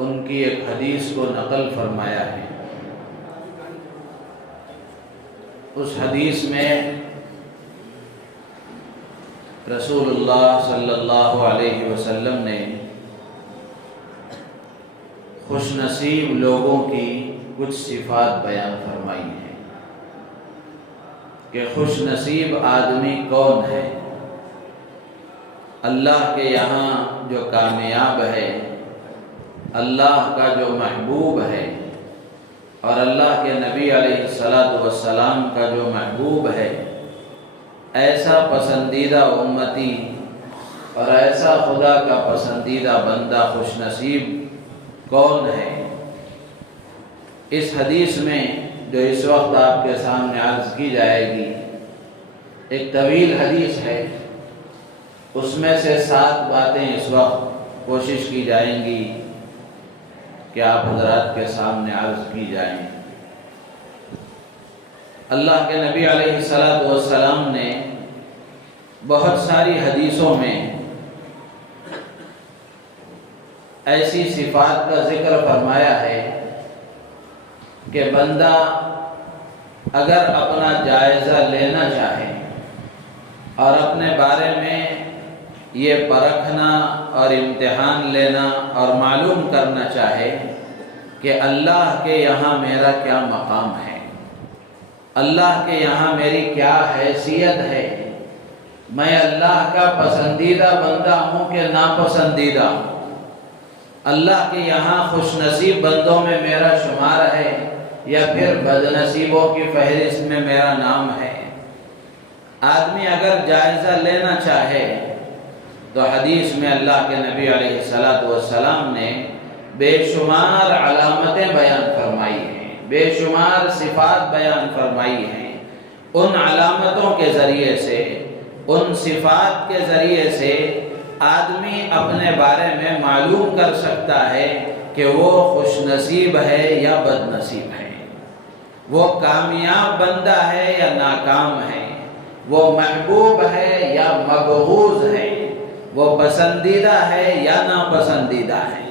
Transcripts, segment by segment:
ان کی ایک حدیث کو نقل فرمایا ہے۔ اس حدیث میں رسول اللہ صلی اللہ علیہ وسلم نے خوش نصیب لوگوں کی کچھ صفات بیان فرمائی ہیں کہ خوش نصیب آدمی کون ہے۔ اللہ کے یہاں جو کامیاب ہے، اللہ کا جو محبوب ہے، اور اللہ کے نبی علیہ السلام کا جو محبوب ہے، ایسا پسندیدہ امتی اور ایسا خدا کا پسندیدہ بندہ خوش نصیب کون ہے۔ اس حدیث میں جو اس وقت آپ کے سامنے عرض کی جائے گی، ایک طویل حدیث ہے، اس میں سے 7 باتیں اس وقت کوشش کی جائیں گی کہ آپ حضرات کے سامنے عرض کی جائیں۔ اللہ کے نبی علیہ السلام نے بہت ساری حدیثوں میں ایسی صفات کا ذکر فرمایا ہے کہ بندہ اگر اپنا جائزہ لینا چاہے اور اپنے بارے میں یہ پرکھنا اور امتحان لینا اور معلوم کرنا چاہے کہ اللہ کے یہاں میرا کیا مقام ہے، اللہ کے یہاں میری کیا حیثیت ہے، میں اللہ کا پسندیدہ بندہ ہوں کہ ناپسندیدہ، اللہ کے یہاں خوش نصیب بندوں میں میرا شمار ہے یا پھر بد نصیبوں کی فہرست میں میرا نام ہے۔ آدمی اگر جائزہ لینا چاہے تو حدیث میں اللہ کے نبی علیہ السلام نے بے شمار علامتیں بیان فرمائی ہیں، بے شمار صفات بیان فرمائی ہیں۔ ان علامتوں کے ذریعے سے، ان صفات کے ذریعے سے آدمی اپنے بارے میں معلوم کر سکتا ہے کہ وہ خوش نصیب ہے یا بد نصیب ہے، وہ کامیاب بندہ ہے یا ناکام ہے، وہ محبوب ہے یا مبغوض ہے، وہ پسندیدہ ہے یا ناپسندیدہ ہے۔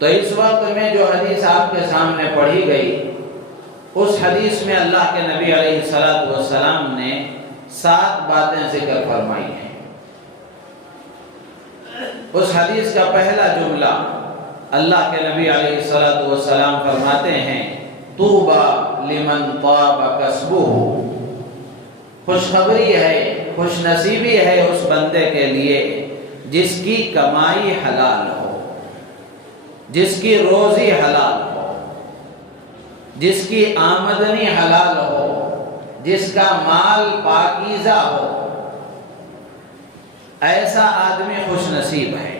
تو اس وقت میں جو حدیث آپ کے سامنے پڑھی گئی، اس حدیث میں اللہ کے نبی علیہ السلام نے 7 باتیں ذکر فرمائی ہیں۔ اس حدیث کا پہلا جملہ اللہ کے نبی علیہ السلام فرماتے ہیں، طوبی لمن طاب کسبہ، خوشخبری ہے، خوش نصیبی ہے اس بندے کے لیے جس کی کمائی حلال ہو، جس کی روزی حلال ہو، جس کی آمدنی حلال ہو، جس کا مال پاکیزہ ہو، ایسا آدمی خوش نصیب ہے۔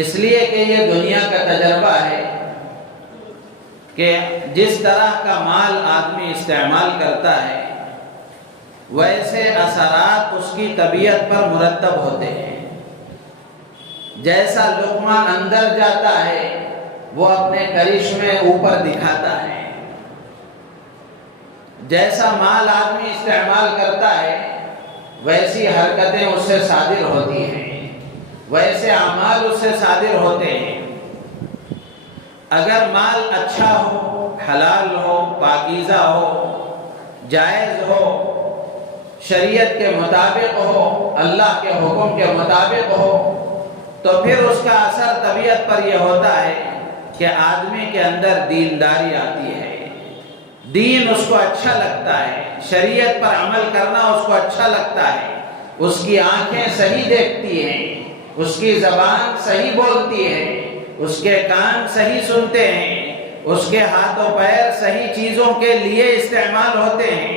اس لیے کہ یہ دنیا کا تجربہ ہے کہ جس طرح کا مال آدمی استعمال کرتا ہے ویسے اثرات اس کی طبیعت پر مرتب ہوتے ہیں۔ جیسا لقمہ اندر جاتا ہے وہ اپنے کرشمے اوپر دکھاتا ہے، جیسا مال آدمی استعمال کرتا ہے ویسی حرکتیں اس سے صادر ہوتی ہیں، ویسے اعمال اس سے صادر ہوتے ہیں۔ اگر مال اچھا ہو، حلال ہو، پاکیزہ ہو، جائز ہو، شریعت کے مطابق ہو، اللہ کے حکم کے مطابق ہو، تو پھر اس کا اثر طبیعت پر یہ ہوتا ہے کہ آدمی کے اندر دینداری آتی ہے، دین اس کو اچھا لگتا ہے، شریعت پر عمل کرنا اس کو اچھا لگتا ہے، اس کی آنکھیں صحیح دیکھتی ہیں، اس کی زبان صحیح بولتی ہے، اس کے کان صحیح سنتے ہیں، اس کے ہاتھ و پیر صحیح چیزوں کے لیے استعمال ہوتے ہیں،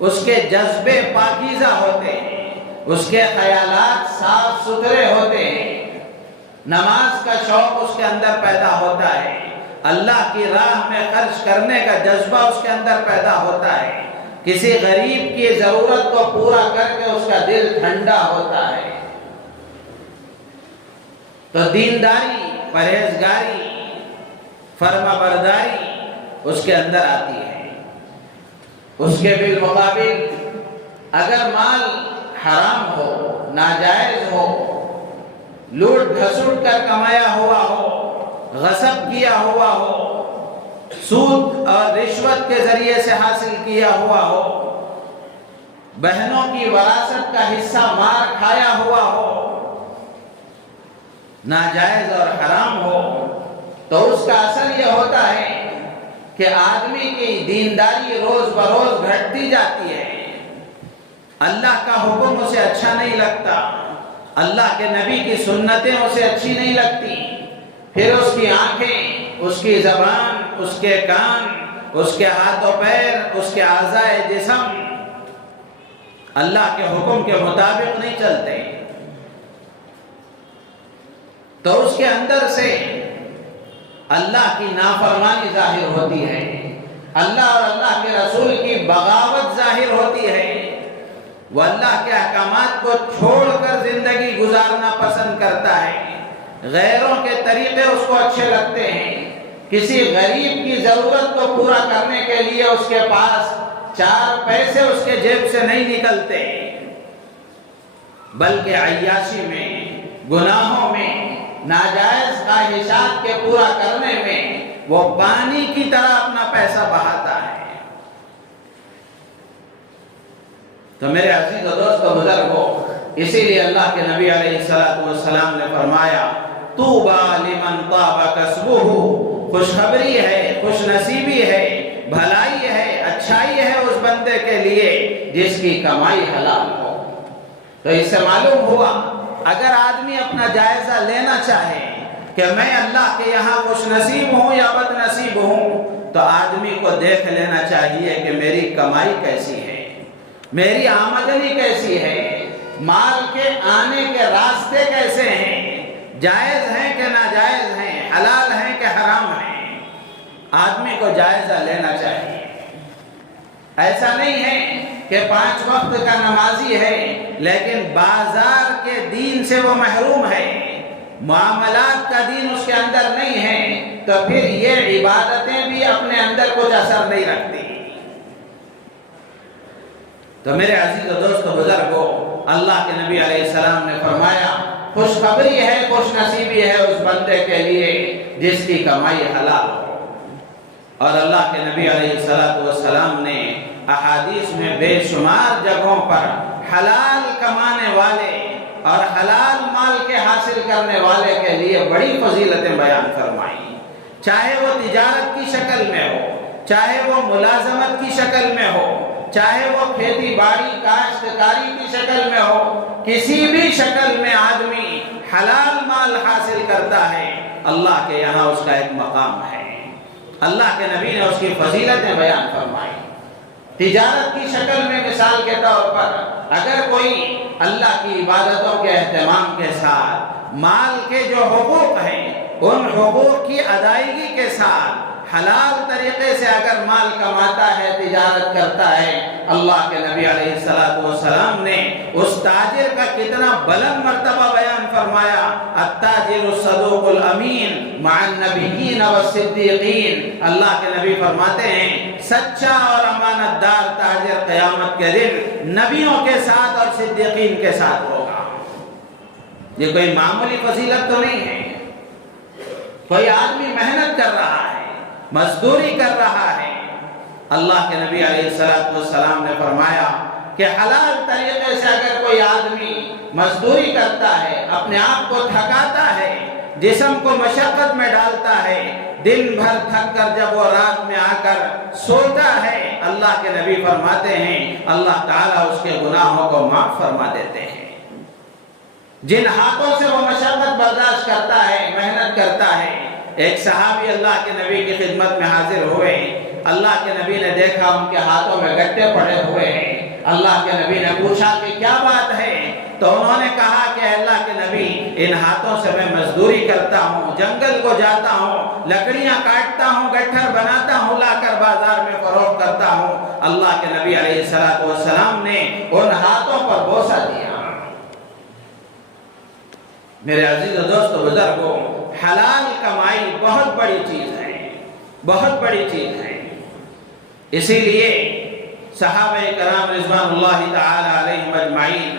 اس کے جذبے پاکیزہ ہوتے ہیں، اس کے خیالات صاف ستھرے ہوتے ہیں، نماز کا شوق اس کے اندر پیدا ہوتا ہے، اللہ کی راہ میں خرچ کرنے کا جذبہ اس کے اندر پیدا ہوتا ہے، کسی غریب کی ضرورت کو پورا کر کے اس کا دل ٹھنڈا ہوتا ہے۔ تو دینداری، پرہیزگاری، فرما برداری اس کے اندر آتی ہے۔ اس کے بالمقابل اگر مال حرام ہو، ناجائز ہو، لوٹ گھسوٹ کر کمایا ہوا ہو، غصب کیا ہوا ہو، سود اور رشوت کے ذریعے سے حاصل کیا ہوا ہو، بہنوں کی وراثت کا حصہ مار کھایا ہوا ہو، ناجائز اور حرام ہو، تو اس کا اثر یہ ہوتا ہے کہ آدمی کی دینداری روز بروز گھٹتی جاتی ہے، اللہ کا حکم اسے اچھا نہیں لگتا، اللہ کے نبی کی سنتیں اسے اچھی نہیں لگتی، پھر اس کی آنکھیں، اس کی زبان، اس کے کان، اس کے ہاتھ و پیر، اس کے اعضاء جسم اللہ کے حکم کے مطابق نہیں چلتے، تو اس کے اندر سے اللہ کی نافرمانی ظاہر ہوتی ہے، اللہ اور اللہ کے رسول کی بغاوت ظاہر ہوتی ہے، وہ اللہ کے احکامات کو چھوڑ کر زندگی گزارنا پسند کرتا ہے، غیروں کے طریقے اس کو اچھے لگتے ہیں، کسی غریب کی ضرورت کو پورا کرنے کے لیے اس کے پاس 4 پیسے اس کے جیب سے نہیں نکلتے، بلکہ عیاشی میں، گناہوں میں، ناجائز خواہشات کے پورا کرنے میں وہ پانی کی طرح اپنا پیسہ بہاتا ہے۔ تو میرے عزیز و دوست و بزرگوں، اسی لیے اللہ کے نبی علیہ السلام نے فرمایا طوبی لمن طاب کسبہ، خوشخبری ہے، خوش نصیبی ہے، بھلائی ہے، اچھائی ہے اس بندے کے لیے جس کی کمائی حلال ہو۔ تو اس سے معلوم ہوا اگر آدمی اپنا جائزہ لینا چاہے کہ میں اللہ کے یہاں خوش نصیب ہوں یا بد نصیب ہوں، تو آدمی کو دیکھ لینا چاہیے کہ میری کمائی کیسی ہے، میری آمدنی کیسی ہے، مال کے آنے کے راستے کیسے ہیں، جائز ہیں کہ ناجائز ہیں، حلال ہیں کہ حرام ہیں، آدمی کو جائزہ لینا چاہیے۔ ایسا نہیں ہے کہ 5 وقت کا نمازی ہے لیکن بازار کے دین سے وہ محروم ہے، معاملات کا دین اس کے اندر نہیں ہے، تو پھر یہ عبادتیں بھی اپنے اندر کچھ اثر نہیں رکھتی۔ تو میرے عزیز و دوست و بزرگوں، اللہ کے نبی علیہ السلام نے فرمایا خوشخبری ہے، خوش نصیبی ہے اس بندے کے لیے جس کی کمائی حلال ہو۔ اور اللہ کے نبی علیہ السلام نے احادیث میں بے شمار جگہوں پر حلال کمانے والے اور حلال مال کے حاصل کرنے والے کے لیے بڑی فضیلتیں بیان فرمائیں، چاہے وہ تجارت کی شکل میں ہو، چاہے وہ ملازمت کی شکل میں ہو، چاہے وہ کھیتی باڑی کاشتکاری کی شکل میں ہو، کسی بھی شکل میں آدمی حلال مال حاصل کرتا ہے، اللہ کے یہاں اس کا ایک مقام ہے، اللہ کے نبی نے اس کی فضیلتیں بیان فرمائی۔ تجارت کی شکل میں مثال کے طور پر اگر کوئی اللہ کی عبادتوں کے اہتمام کے ساتھ مال کے جو حقوق ہیں ان حقوق کی ادائیگی کے ساتھ حلال طریقے سے اگر مال کماتا ہے، تجارت کرتا ہے، اللہ کے نبی علیہ السلام نے اس تاجر کا کتنا بلند مرتبہ بیان فرمایا، التاجر الصدوق الامین مع النبیین والصدیقین۔ اللہ کے نبی فرماتے ہیں سچا اور امانت دار تاجر قیامت کے دن نبیوں کے ساتھ اور صدیقین کے ساتھ ہوگا۔ یہ کوئی معمولی فضیلت تو نہیں ہے، کوئی آدمی محنت کر رہا ہے، مزدوری کر رہا ہے۔ اللہ کے نبی علیہ السلام نے فرمایا کہ حلال طریقے سے اگر کوئی آدمی مزدوری کرتا ہے، اپنے آپ کو تھکاتا ہے، جسم کو مشقت میں ڈالتا ہے، دن بھر تھک کر جب وہ رات میں آ کر سوتا ہے، اللہ کے نبی فرماتے ہیں اللہ تعالیٰ اس کے گناہوں کو معاف فرما دیتے ہیں۔ جن ہاتھوں سے وہ مشقت برداشت کرتا ہے، محنت کرتا ہے۔ ایک صحابی اللہ کے نبی کی خدمت میں حاضر ہوئے، اللہ کے نبی نے دیکھا ان کے ہاتھوں میں گٹے پڑے ہوئے ہیں، اللہ کے نبی نے پوچھا کہ کیا بات ہے؟ تو انہوں نے کہا کہ اللہ کے نبی ان ہاتھوں سے میں مزدوری کرتا ہوں، جنگل کو جاتا ہوں، لکڑیاں کاٹتا ہوں، گٹھر بناتا ہوں، لا کر بازار میں فروخت کرتا ہوں۔ اللہ کے نبی علیہ السلام نے ان ہاتھوں پر بوسہ دیا۔ میرے عزیز و دوست و بزرگوں، حلال کمائی بہت بڑی چیز ہے، بہت بڑی چیز ہے۔ اسی لیے صحابہ کرام رضوان اللہ تعالی علیہم اجمعین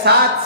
7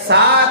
7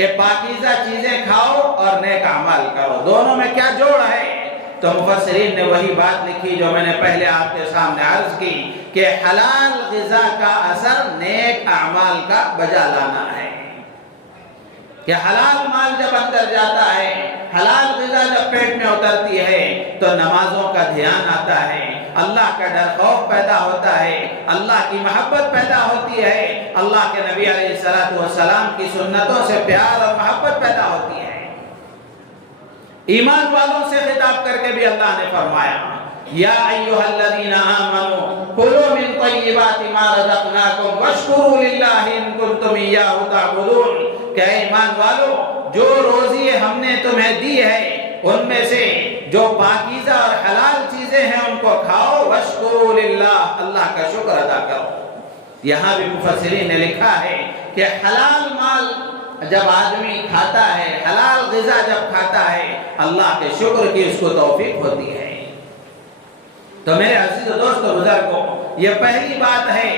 کہ پاکیزہ چیزیں کھاؤ اور نیک اعمال کرو، دونوں میں کیا جوڑ ہے؟ تو مفسرین نے وہی بات لکھی جو میں نے پہلے آپ کے سامنے عرض کی کہ حلال غذا کا اثر نیک اعمال کا بجا لانا ہے، کہ حلال مال جب اندر جاتا ہے، حلال غذا جب پیٹ میں اترتی ہے تو نمازوں کا دھیان آتا ہے، اللہ کا ڈر خوف پیدا ہوتا ہے، اللہ کی محبت پیدا ہوتی ہے، اللہ کے نبی علیہ السلام کی سنتوں سے پیار اور محبت پیدا ہوتی ہے۔ ایمان والوں سے خطاب کر کے بھی اللہ نے فرمایا یا ایھا الذین آمنوا کلوا من طیبات ما رزقناکم واشکروا للہ ان کنتم ایاہ تعبدون، کہ ایمان والو جو روزی ہم نے تمہیں دی ہے ان میں سے جو پاکیزہ اور حلال چیزیں ہیں ان کو کھاؤ، واشکروا للہ، اللہ کا شکر ادا کرو۔ یہاں بھی مفسرین نے لکھا ہے کہ حلال مال جب آدمی کھاتا ہے، حلال غذا جب کھاتا ہے، اللہ کے شکر کی اس کو توفیق ہوتی ہے۔ تو میرے عزیز و دوست و بزرگوں، یہ پہلی بات ہے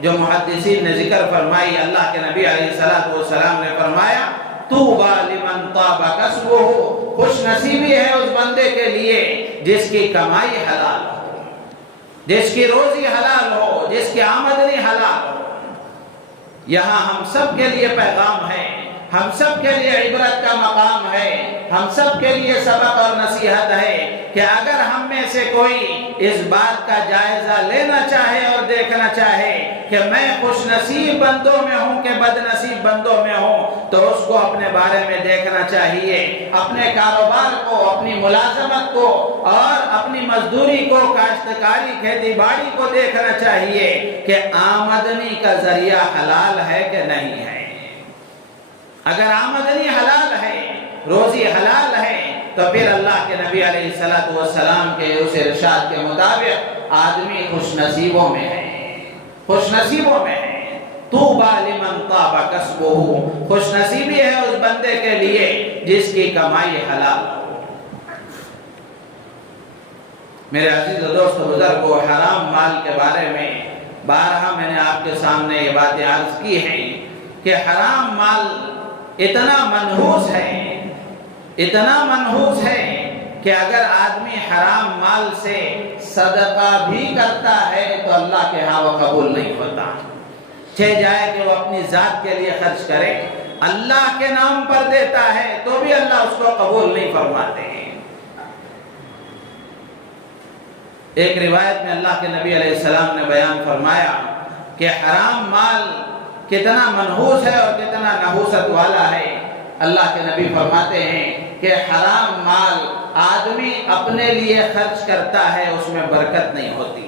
جو محدثین نے ذکر فرمائی۔ اللہ کے نبی علیہ السلام نے فرمایا طوبی لمن طاب کسبہ، خوش نصیبی ہے اس بندے کے لیے جس کی کمائی حلال ہو، جس کی روزی حلال ہو، جس کی آمدنی حلال ہو۔ یہاں ہم سب کے لیے پیغام ہے، ہم سب کے لیے عبرت کا مقام ہے، ہم سب کے لیے سبق اور نصیحت ہے کہ اگر ہم میں سے کوئی اس بات کا جائزہ لینا چاہے اور دیکھنا چاہے کہ میں خوش نصیب بندوں میں ہوں کہ بد نصیب بندوں میں ہوں، تو اس کو اپنے بارے میں دیکھنا چاہیے، اپنے کاروبار کو، اپنی ملازمت کو اور اپنی مزدوری کو، کاشتکاری کھیتی باڑی کو دیکھنا چاہیے کہ آمدنی کا ذریعہ حلال ہے کہ نہیں ہے۔ اگر آمدنی حلال ہے، روزی حلال ہے، تو پھر اللہ کے نبی علیہ السلام کے اس ارشاد کے مطابق آدمی خوش نصیبوں میں ہے، خوش نصیبوں میں ہے۔ طوبی لمن طاب کسبہ، خوش نصیبی ہے اس بندے کے لیے جس کی کمائی حلال ہو۔ میرے عزیز و دوست و بزرگوں، حرام مال کے بارے میں بارہا میں نے آپ کے سامنے یہ باتیں عرض کی ہیں کہ حرام مال اتنا منحوس ہے، اتنا منحوس ہے کہ اگر آدمی حرام مال سے صدقہ بھی کرتا ہے تو اللہ کے ہاں وہ قبول نہیں ہوتا، چاہے جائے کہ وہ اپنی ذات کے لیے خرچ کرے، اللہ کے نام پر دیتا ہے تو بھی اللہ اس کو قبول نہیں فرماتے ہیں۔ ایک روایت میں اللہ کے نبی علیہ السلام نے بیان فرمایا کہ حرام مال کتنا منحوس ہے اور کتنا نحوست والا ہے۔ اللہ کے نبی فرماتے ہیں کہ حرام مال آدمی اپنے لیے خرچ کرتا ہے، اس میں برکت نہیں ہوتی،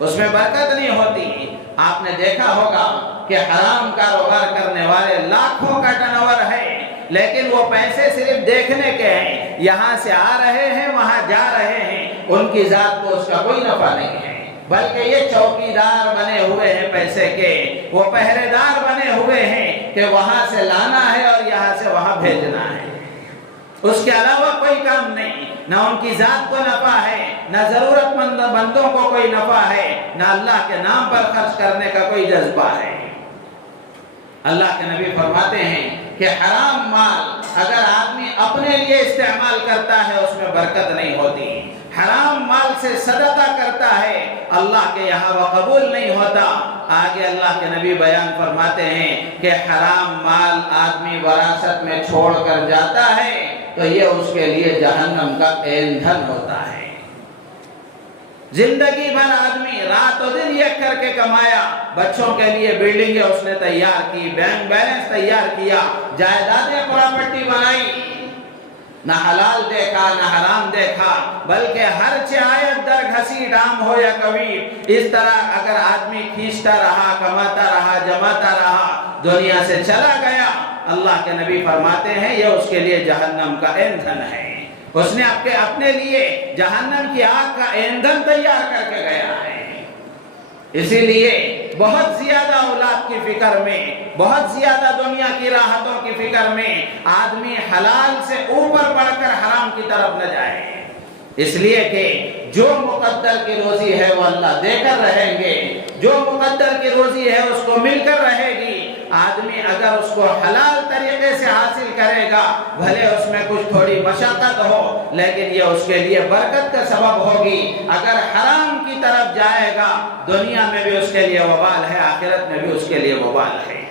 اس میں برکت نہیں ہوتی۔ آپ نے دیکھا ہوگا کہ حرام کاروبار کرنے والے لاکھوں کا ٹرن اوور ہے، لیکن وہ پیسے صرف دیکھنے کے ہیں، یہاں سے آ رہے ہیں وہاں جا رہے ہیں، ان کی ذات کو اس کا کوئی نفع نہیں ہے، بلکہ یہ چوکیدار بنے ہوئے ہیں پیسے کے، وہ پہرے دار بنے ہوئے ہیں کہ وہاں سے لانا ہے اور یہاں سے وہاں بھیجنا ہے، اس کے علاوہ کوئی کام نہیں، نہ ان کی ذات کو نفع ہے، نہ ضرورت مند بندوں کو کوئی نفع ہے، نہ اللہ کے نام پر خرچ کرنے کا کوئی جذبہ ہے۔ اللہ کے نبی فرماتے ہیں کہ حرام مال اگر آدمی اپنے لیے استعمال کرتا ہے اس میں برکت نہیں ہوتی، حرام مال سے صدقہ کرتا ہے اللہ کے یہاں وہ قبول نہیں ہوتا۔ آگے اللہ کے نبی بیان فرماتے ہیں کہ حرام مال آدمی وراثت میں چھوڑ کر جاتا ہے تو یہ اس کے لیے جہنم کا ایندھن ہوتا ہے۔ زندگی بھر آدمی رات و دن یہ کر کے کمایا، بچوں کے لیے بلڈنگیں اس نے تیار کی، بینک بیلنس تیار کیا، جائیدادیں پراپرٹی بنائی، نہ حلال دیکھا نہ حرام دیکھا، بلکہ ہر چاہت در گھسی ڈام ہو یا کبیر، اس طرح اگر آدمی کھینچتا رہا، کماتا رہا، جماتا رہا، دنیا سے چلا گیا، اللہ کے نبی فرماتے ہیں یہ اس کے لیے جہنم کا ایندھن ہے۔ اس نے اپنے لیے جہنم کی آگ کا ایندھن تیار کر کے گیا ہے۔ اسی لیے بہت زیادہ اولاد کی فکر میں، بہت زیادہ دنیا کی راحتوں کی فکر میں آدمی حلال سے اوپر بڑھ کر حرام کی طرف نہ جائے، اس لیے کہ جو مقدر کی روزی ہے وہ اللہ دے کر رہیں گے، جو مقدر کی روزی ہے اس کو مل کر رہے گی۔ آدمی اگر اس کو حلال طریقے سے حاصل کرے گا، بھلے اس میں کچھ تھوڑی مشقت ہو، لیکن یہ اس کے لیے برکت کا سبب ہوگی۔ اگر حرام کی طرف جائے گا، دنیا میں بھی اس کے لیے وبال ہے، آخرت میں بھی اس کے لیے وبال ہے۔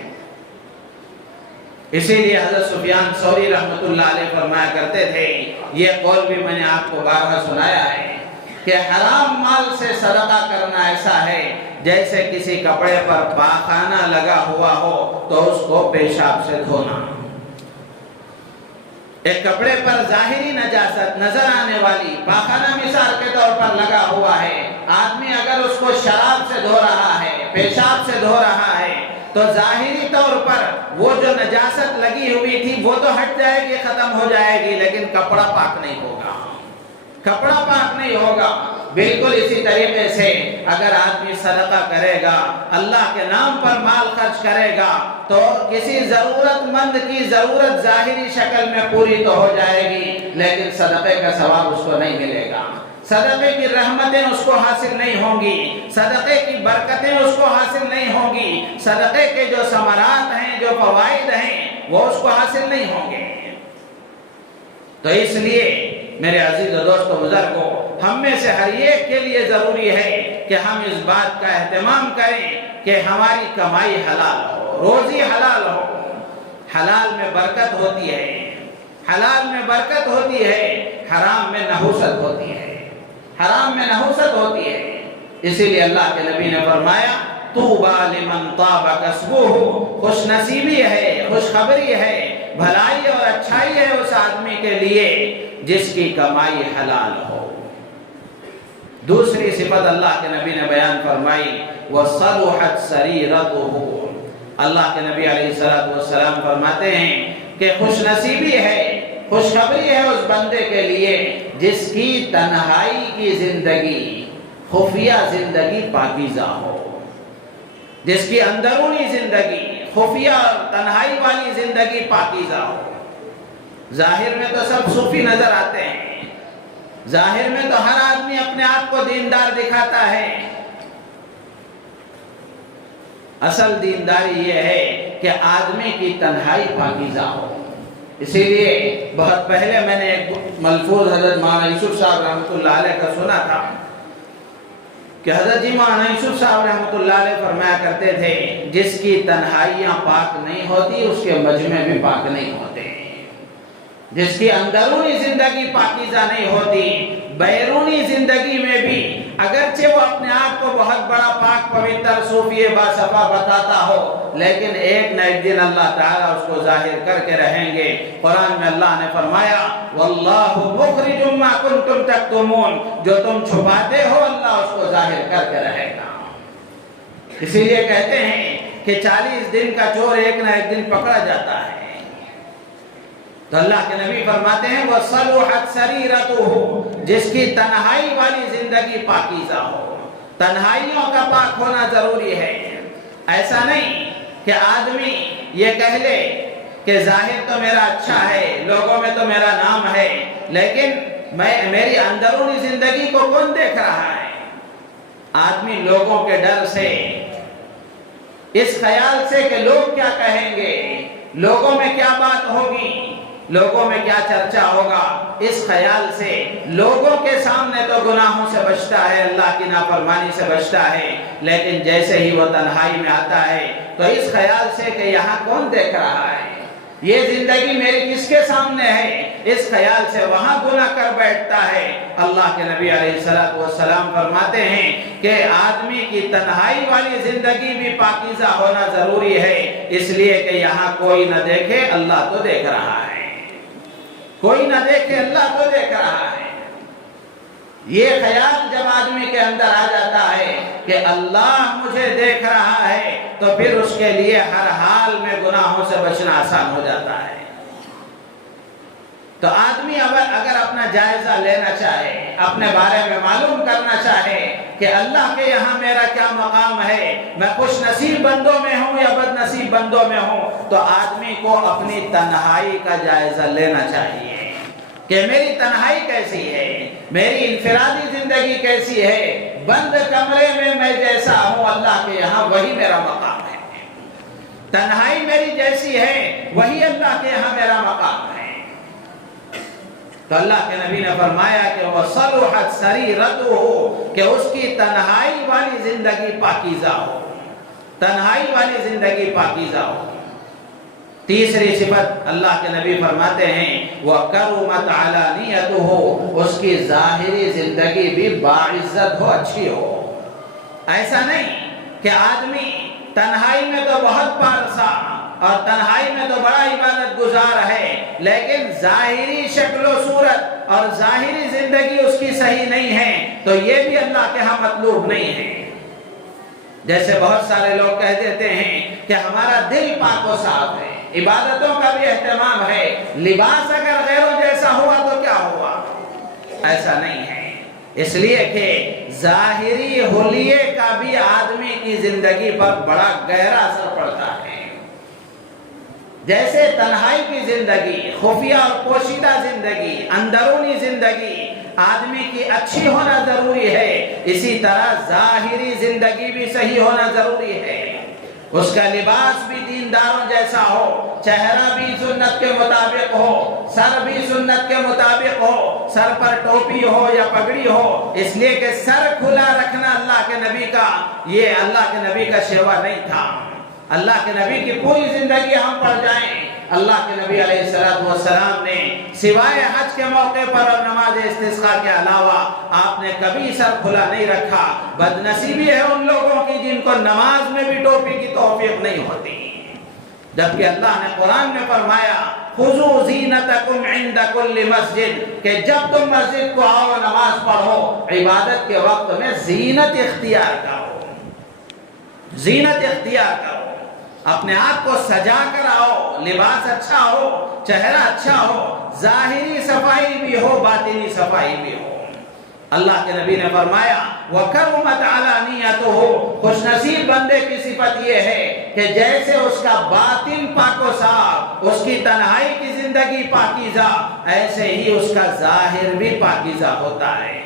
اسی لیے حضرت سفیان ثوری رحمۃ اللہ علیہ فرمایا کرتے تھے، یہ قول بھی میں نے آپ کو بارہا سنایا ہے کہ حرام مال سے صدقہ کرنا ایسا ہے جیسے کسی کپڑے پر پاخانہ لگا ہوا ہو تو اس کو پیشاب سے دھونا۔ ایک کپڑے پر ظاہری نجاست نظر آنے والی پاخانہ مثال کے طور پر لگا ہوا ہے، آدمی اگر اس کو شراب سے دھو رہا ہے، پیشاب سے دھو رہا ہے، تو ظاہری طور پر وہ جو نجاست لگی ہوئی تھی وہ تو ہٹ جائے گی، ختم ہو جائے گی، لیکن کپڑا پاک نہیں ہوگا، کپڑا پاک نہیں ہوگا۔ بالکل اسی طریقے سے اگر آدمی صدقہ کرے گا، اللہ کے نام پر مال خرچ کرے گا، تو کسی ضرورت مند کی ضرورت ظاہری شکل میں پوری تو ہو جائے گی، لیکن صدقے کا ثواب اس کو نہیں ملے گا، صدقے کی رحمتیں اس کو حاصل نہیں ہوں گی، صدقے کی برکتیں اس کو حاصل نہیں ہوں گی، صدقے کے جو ثمرات ہیں، جو فوائد ہیں، وہ اس کو حاصل نہیں ہوں گے۔ تو اس لیے میرے عزیز و دوست و بزرگوں، ہم میں سے ہر ایک کے لیے ضروری ہے کہ ہم اس بات کا اہتمام کریں کہ ہماری کمائی حلال ہو، روزی حلال ہو۔ حلال میں برکت ہوتی ہے، حلال میں برکت ہوتی ہے، حرام میں نحوست ہوتی ہے، حرام میں نحوست ہوتی ہے۔ اسی لیے اللہ کے نبی نے فرمایا، طوبی لمن طاب کسبہ، خوش نصیبی ہے، خوشخبری ہے، بھلائی اور اچھائی ہے اس آدمی کے لیے جس کی کمائی حلال ہو۔ دوسری صفت اللہ کے نبی نے بیان فرمائی، وَصَلُحَتْ سَرِيرَتُهُ، اللہ کے نبی علیہ السلام فرماتے ہیں کہ خوش نصیبی ہے، خوشخبری ہے اس بندے کے لیے جس کی تنہائی کی زندگی، خفیہ زندگی پاکیزہ ہو، جس کی اندرونی زندگی خفیہ اور تنہائی والی زندگی پاکیزہ ہو۔ ظاہر میں تو سب صوفی نظر آتے ہیں، ظاہر میں تو ہر آدمی اپنے آپ کو دیندار دکھاتا ہے، اصل دینداری یہ ہے کہ آدمی کی تنہائی پاکیزہ ہو۔ اسی لیے بہت پہلے میں نے ایک ملفوظ حضرت مولانا یوسف صاحب رحمۃ اللہ علیہ کا سنا تھا کہ حضرت جی مولانا یوسف صاحب رحمۃ اللہ علیہ فرمایا کرتے تھے، جس کی تنہائیاں پاک نہیں ہوتی اس کے مجمع بھی پاک نہیں ہوتے، جس کی اندرونی زندگی پاکیزہ نہیں ہوتی، بیرونی زندگی میں بھی اگرچہ وہ اپنے آپ کو بہت بڑا پاک پوتر صوفی باصفا بتاتا ہو، لیکن ایک نہ ایک دن اللہ تعالیٰ اس کو ظاہر کر کے رہیں گے۔ قرآن میں اللہ نے فرمایا، واللہ مخرج ما کنتم تکتمون، جو تم چھپاتے ہو اللہ اس کو ظاہر کر کے رہے گا۔ اسی لیے کہتے ہیں کہ 40 دن کا چور ایک نہ ایک دن پکڑا جاتا ہے۔ تو اللہ کے نبی فرماتے ہیں، وَصَلُحَتْ سَرِيرَتُهُ، جس کی تنہائی والی زندگی پاکیزہ ہو۔ تنہائیوں کا پاک ہونا ضروری ہے۔ ایسا نہیں کہ آدمی یہ کہہ لے کہ ظاہر تو میرا اچھا ہے، لوگوں میں تو میرا نام ہے، لیکن میری اندرونی زندگی کو کون دیکھ رہا ہے؟ آدمی لوگوں کے ڈر سے، اس خیال سے کہ لوگ کیا کہیں گے، لوگوں میں کیا بات ہوگی، لوگوں میں کیا چرچا ہوگا، اس خیال سے لوگوں کے سامنے تو گناہوں سے بچتا ہے، اللہ کی نافرمانی سے بچتا ہے، لیکن جیسے ہی وہ تنہائی میں آتا ہے تو اس خیال سے کہ یہاں کون دیکھ رہا ہے، یہ زندگی میری کس کے سامنے ہے، اس خیال سے وہاں گناہ کر بیٹھتا ہے۔ اللہ کے نبی علیہ السلام فرماتے ہیں کہ آدمی کی تنہائی والی زندگی بھی پاکیزہ ہونا ضروری ہے، اس لیے کہ یہاں کوئی نہ دیکھے اللہ تو دیکھ رہا ہے، کوئی نہ دیکھے اللہ تو دیکھ رہا ہے۔ یہ خیال جب آدمی کے اندر آ جاتا ہے کہ اللہ مجھے دیکھ رہا ہے، تو پھر اس کے لیے ہر حال میں گناہوں سے بچنا آسان ہو جاتا ہے۔ تو آدمی اگر اپنا جائزہ لینا چاہے، اپنے بارے میں معلوم کرنا چاہے کہ اللہ کے یہاں میرا کیا مقام ہے، میں خوش نصیب بندوں میں ہوں یا بد نصیب بندوں میں ہوں، تو آدمی کو اپنی تنہائی کا جائزہ لینا چاہیے۔ کہ میری تنہائی کیسی ہے، میری انفرادی زندگی کیسی ہے، بند کمرے میں جیسا ہوں اللہ کے یہاں وہی میرا مقام ہے، تنہائی میری جیسی ہے وہی اللہ کے یہاں میرا مقام ہے۔ تو اللہ کے نبی نے فرمایا کہ وَصَلُحَتْ سَرِيرَتُهُ، کہ اس کی تنہائی والی زندگی پاکیزہ ہو، تنہائی والی زندگی پاکیزہ ہو۔ تیسری صفت اللہ کے نبی فرماتے ہیں وَكَرُمَتْ عَلَانِيَتُهُ، اس کی ظاہری زندگی بھی باعزت ہو، اچھی ہو۔ ایسا نہیں کہ آدمی تنہائی میں تو بہت پارسا اور تنہائی میں تو بڑا عبادت گزار ہے، لیکن ظاہری شکل و صورت اور ظاہری زندگی اس کی صحیح نہیں ہے، تو یہ بھی اللہ کے ہاں مطلوب نہیں ہے۔ جیسے بہت سارے لوگ کہہ دیتے ہیں کہ ہمارا دل پاک و صاف ہے، عبادتوں کا بھی اہتمام ہے، لباس اگر غیروں جیسا ہوا تو کیا ہوا؟ ایسا نہیں ہے، اس لیے کہ ظاہری حلیے کا بھی آدمی کی زندگی پر بڑا گہرا اثر پڑتا ہے۔ جیسے تنہائی کی زندگی، خفیہ اور پوشیدہ زندگی، اندرونی زندگی آدمی کی اچھی ہونا ضروری ہے، اسی طرح ظاہری زندگی بھی صحیح ہونا ضروری ہے۔ اس کا لباس بھی دینداروں جیسا ہو، چہرہ بھی سنت کے مطابق ہو، سر بھی سنت کے مطابق ہو، سر پر ٹوپی ہو یا پگڑی ہو، اس لیے کہ سر کھلا رکھنا اللہ کے نبی کا، یہ اللہ کے نبی کا شیوا نہیں تھا۔ اللہ کے نبی کی پوری زندگی ہم پڑھ جائیں، اللہ کے نبی علیہ السلام نے سوائے حج کے موقع پر اور نماز استسقاء کے علاوہ آپ نے کبھی سر کھلا نہیں رکھا۔ بدنصیبی ہے ان لوگوں کی جن کو نماز میں بھی ٹوپی کی توفیق نہیں ہوتی، جبکہ اللہ نے قرآن میں فرمایا خُذُوا زِینَتَکُمْ عِنْدَ کُلِّ مسجد، کہ جب تم مسجد کو آؤ نماز پڑھو، عبادت کے وقت میں زینت اختیار کرو، زینت اختیار کرو، اپنے آپ کو سجا کر آؤ، لباس اچھا ہو، چہرہ اچھا ہو، ظاہری صفائی بھی ہو، باطنی صفائی بھی ہو۔ اللہ کے نبی نے فرمایا وَكَرُمَتْ عَلَانِيَتُهُ، خوش نصیب بندے کی صفت یہ ہے کہ جیسے اس کا باطن پاک و صاف، اس کی تنہائی کی زندگی پاکیزہ، ایسے ہی اس کا ظاہر بھی پاکیزہ ہوتا ہے۔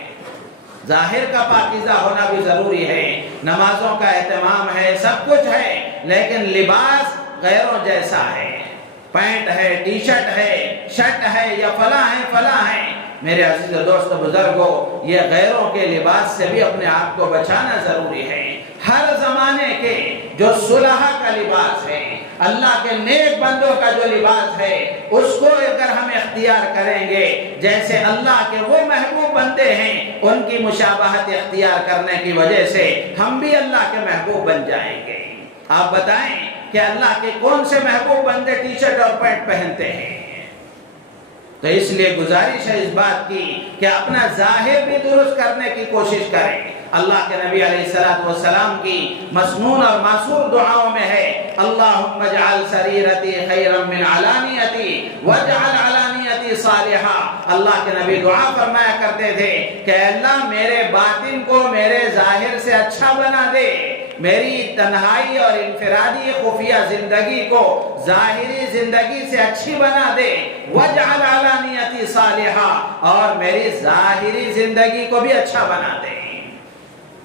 ظاہر کا پاکیزہ ہونا بھی ضروری ہے، نمازوں کا اہتمام ہے، سب کچھ ہے، لیکن لباس غیروں جیسا ہے، پینٹ ہے، ٹی شرٹ ہے، شرٹ ہے یا فلاں ہے فلاں ہے۔ میرے عزیز دوست بزرگوں، یہ غیروں کے لباس سے بھی اپنے آپ کو بچانا ضروری ہے۔ ہر زمانے کے جو صلحاء کا لباس ہے، اللہ کے نیک بندوں کا جو لباس ہے، اس کو اگر ہم اختیار کریں گے، جیسے اللہ کے وہ محبوب بندے ہیں، ان کی مشابہت اختیار کرنے کی وجہ سے ہم بھی اللہ کے محبوب بن جائیں گے۔ آپ بتائیں کہ اللہ کے کون سے محبوب بندے ٹی شرٹ اور پینٹ پہنتے ہیں؟ تو اس لیے گزارش ہے اس بات کی کہ اپنا ظاہر بھی درست کرنے کی کوشش کریں۔ اللہ کے نبی علیہ السلام کی مسنون اور معصور دعاؤں میں ہے اللہم اجعل سریرتی خیرا من علانیتی واجعل علانیتی صالحا۔ اللہ کے نبی دعا فرمایا کرتے تھے کہ اللہ میرے باطن کو میرے ظاہر سے اچھا بنا دے، میری تنہائی اور انفرادی خفیہ زندگی کو ظاہری زندگی سے اچھی بنا دے، وَاجْعَلْ عَلَانِيَتِي صَالِحًا، اور میری ظاہری زندگی کو بھی اچھا بنا دے۔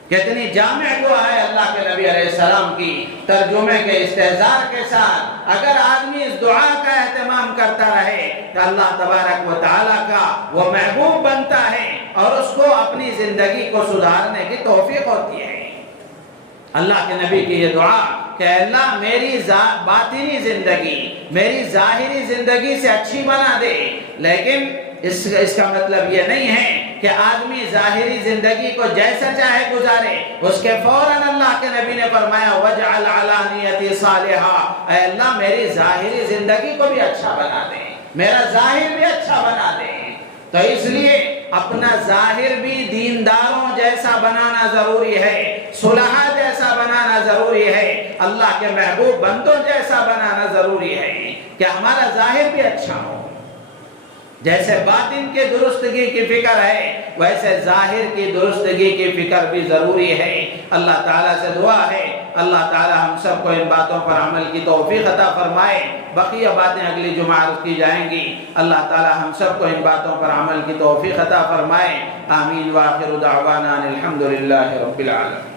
کتنی جامع دعا ہے اللہ کے نبی علیہ السلام کی، ترجمے کے استحضار کے ساتھ اگر آدمی اس دعا کا اہتمام کرتا رہے تو اللہ تبارک و تعالیٰ کا وہ محبوب بنتا ہے اور اس کو اپنی زندگی کو سدھارنے کی توفیق ہوتی ہے۔ اللہ کے نبی کی یہ دعا کہ اللہ میری باطنی زندگی میری ظاہری زندگی سے اچھی بنا دے، لیکن اس کا مطلب یہ نہیں ہے کہ آدمی ظاہری زندگی کو جیسا چاہے گزارے۔ اس کے فوراً اللہ کے نبی نے فرمایا وَاجْعَلْ عَلَانِيَتِي صَالِحًا، اے اللہ میری ظاہری زندگی کو بھی اچھا بنا دے، میرا ظاہر بھی اچھا بنا دے۔ تو اس لیے اپنا ظاہر بھی دینداروں جیسا بنانا ضروری ہے، صلحاء جیسا بنانا ضروری ہے، اللہ کے محبوب بندوں جیسا بنانا ضروری ہے کہ ہمارا ظاہر بھی اچھا ہو۔ جیسے باطن کی درستگی کی فکر ہے، ویسے ظاہر کی درستگی کی فکر بھی ضروری ہے۔ اللہ تعالیٰ سے دعا ہے اللہ تعالی ہم سب کو ان باتوں پر عمل کی توفیق عطا فرمائے. بقیہ باتیں اگلی جمعہ عرض کی جائیں گی. اللہ تعالی ہم سب کو ان باتوں پر عمل کی توفیق عطا فرمائے. آمین. وآخر دعوانا الحمد للہ رب العالمین.